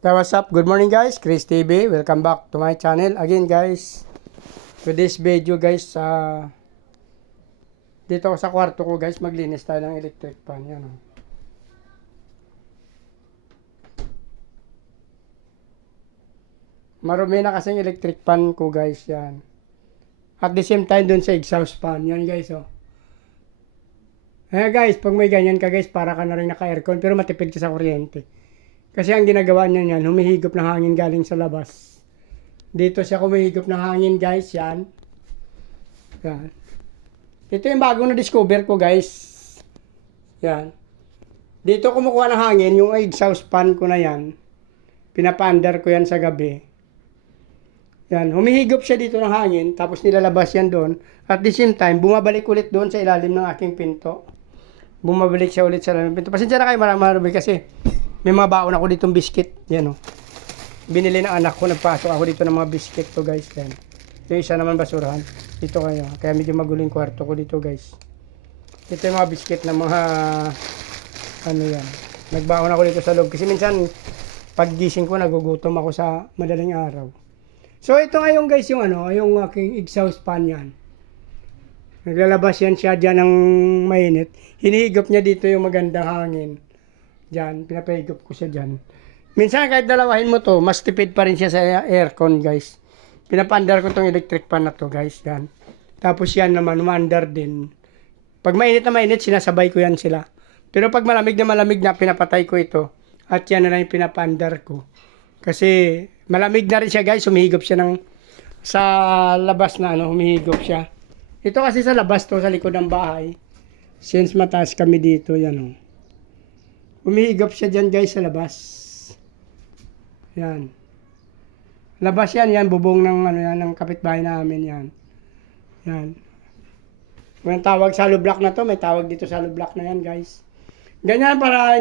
So what's up? Good morning guys, Chris TV. Welcome back to my channel again guys. To this video guys, dito ako sa kwarto ko guys, maglinis tayo ng electric fan. Yan, oh. Marumi na kasing electric fan ko guys, yan. At the same time dun sa exhaust fan, yan guys, oh. Guys, pag may ganyan ka guys, para ka na rin naka-aircon pero matipid ka sa kuryente. Kasi ang ginagawa niya yan, humihigop ng hangin galing sa labas. Dito siya humihigop ng hangin guys, yan. Yan. Ito yung bagong na-discover ko guys. Yan. Dito kumukuha ng hangin, yung exhaust fan ko na yan. Pinapaandar ko yan sa gabi. Yan, humihigop siya dito ng hangin, tapos nilalabas yan doon. At the same time, bumabalik ulit doon sa ilalim ng aking pinto. Bumabalik siya ulit sa ilalim ng pinto. Pasensya na kayo marami kasi may mga baon ako ditong biscuit. Yan, oh. Binili ng anak ko, nagpasok ako dito ng mga biscuit to guys. Yan. Yung isa naman basurahan. Dito kayo. Kaya medyo magulo yung kwarto ko dito guys. Ito yung mga biscuit na mga ano yan. Nagbaon ako dito sa loob. Kasi minsan pag gising ko nagugutom ako sa madaling araw. So ito ngayon guys yung yung aking exhaust fan yan. Naglalabas yan siya dyan ng mainit. Hinihigop niya dito yung magandang hangin. Dyan, pinapahigop ko siya dyan. Minsan kahit dalawahin mo to, mas tipid pa rin siya sa aircon guys. Pinapandar ko tong electric fan na to guys. Yan. Tapos yan naman, umandar din. Pag mainit na mainit, sinasabay ko yan sila. Pero pag malamig na, pinapatay ko ito. At yan na lang yung pinapandar ko. Kasi malamig na rin siya guys, humihigop siya sa labas na humihigop siya. Ito kasi sa labas to, sa likod ng bahay. Since mataas kami dito, yan humihigop siya dyan guys sa labas. Yan. Labas yan, bubong ng ng kapitbahay namin yan. Yan. May tawag sa hollow block na to, may tawag dito sa hollow block na yan guys. Ganyan para